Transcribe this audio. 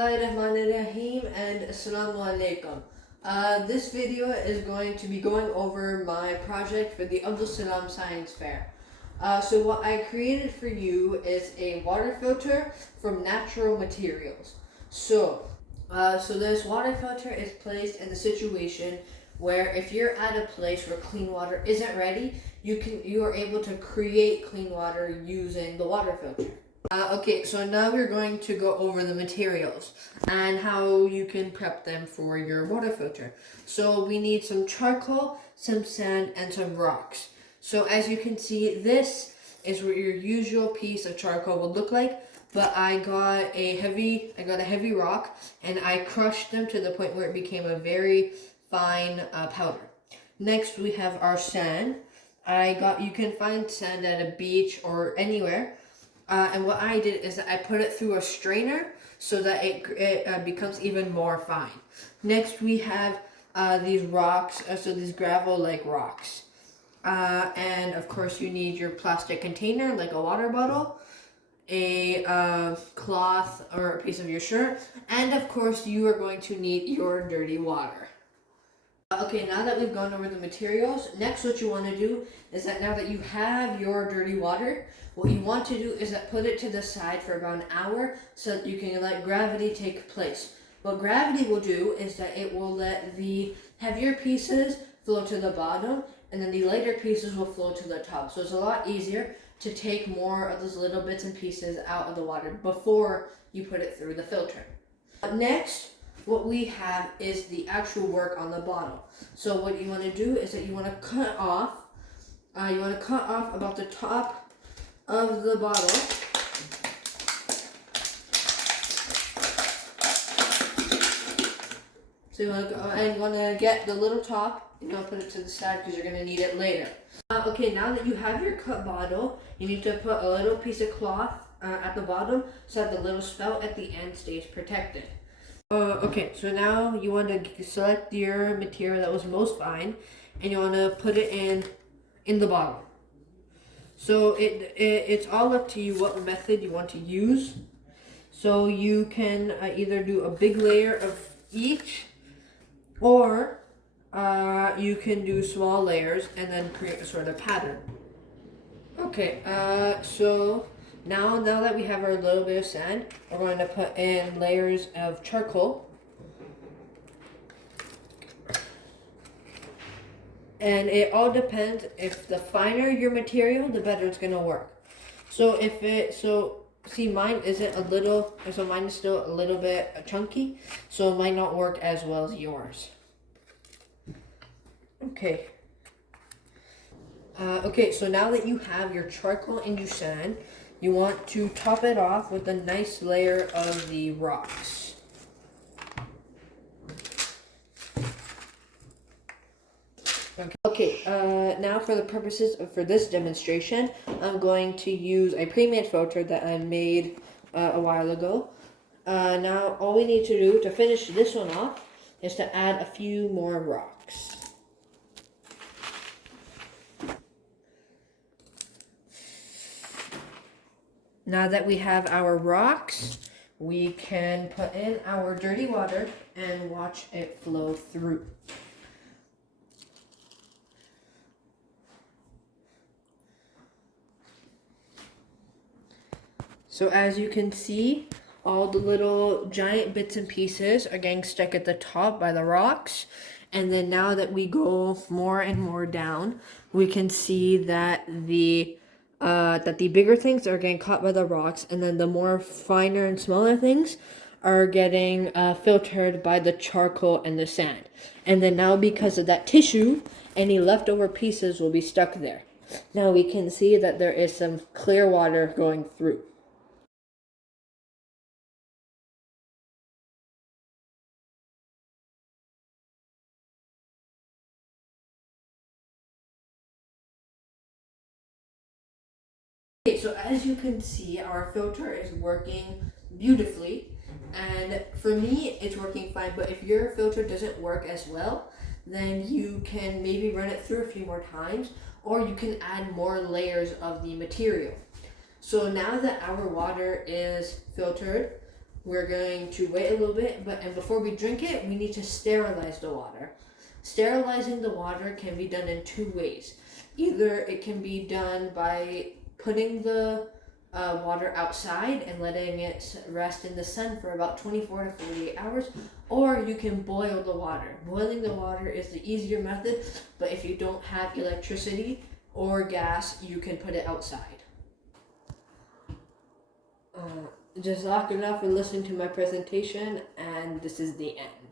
Bismillahirrahmanirrahim and Assalamu alaikum. This video is going to be going over my project for the Abdus Salam Science Fair. So what I created for you is a water filter from natural materials. So this water filter is placed in the situation where if you're at a place where clean water isn't ready, you are able to create clean water using the water filter. Okay, so now we're going to go over the materials and how you can prep them for your water filter. So we need some charcoal, some sand, and some rocks. So as you can see, this is what your usual piece of charcoal would look like, but I got a heavy rock and I crushed them to the point where it became a very fine powder. Next we have our sand. You can find sand at a beach or anywhere. And what I did is I put it through a strainer so that it becomes even more fine. Next we have these rocks, so these gravel-like rocks. And of course you need your plastic container like a water bottle, a cloth or a piece of your shirt, and of course you are going to need your dirty water. Okay, now that we've gone over the materials, next what you want to do is that now that you have your dirty water, what you want to do is that put it to the side for about an hour so that you can let gravity take place. What gravity will do is that it will let the heavier pieces flow to the bottom and then the lighter pieces will flow to the top. So it's a lot easier to take more of those little bits and pieces out of the water before you put it through the filter. Next, what we have is the actual work on the bottle. So what you want to do is that you want to cut off about the top of the bottle. So you want to get the little top, put it to the side because you're going to need it later. Okay, now that you have your cut bottle, you need to put a little piece of cloth at the bottom so that the little spout at the end stays protected. Okay, so now you want to select your material that was most fine, and you want to put it in the bottle. So it's all up to you what method you want to use. So you can either do a big layer of each, or you can do small layers and then create a sort of pattern. Okay, so now that we have our little bit of sand, we're going to put in layers of charcoal. And it all depends, if the finer your material, the better it's going to work. So see, mine is still a little bit chunky, so it might not work as well as yours. Okay. Okay, so now that you have your charcoal and your sand, you want to top it off with a nice layer of the rocks. Okay, now for the purposes for this demonstration, I'm going to use a pre-made filter that I made a while ago. Now all we need to do to finish this one off is to add a few more rocks. Now that we have our rocks, we can put in our dirty water and watch it flow through. So as you can see, all the little giant bits and pieces are getting stuck at the top by the rocks. And then now that we go more and more down, we can see that the bigger things are getting caught by the rocks, and then the more finer and smaller things are getting filtered by the charcoal and the sand. And then now, because of that tissue, any leftover pieces will be stuck there. Now we can see that there is some clear water going through. Okay, so as you can see, our filter is working beautifully, and for me it's working fine, but if your filter doesn't work as well, then you can maybe run it through a few more times, or you can add more layers of the material. So now that our water is filtered, we're going to wait a little bit, and before we drink it, we need to sterilize the water. Sterilizing the water can be done in two ways. Either it can be done by putting the water outside and letting it rest in the sun for about 24 to 48 hours, or you can boil the water. Boiling the water is the easier method, but if you don't have electricity or gas, you can put it outside. Jazakallah for listening to my presentation, and this is the end.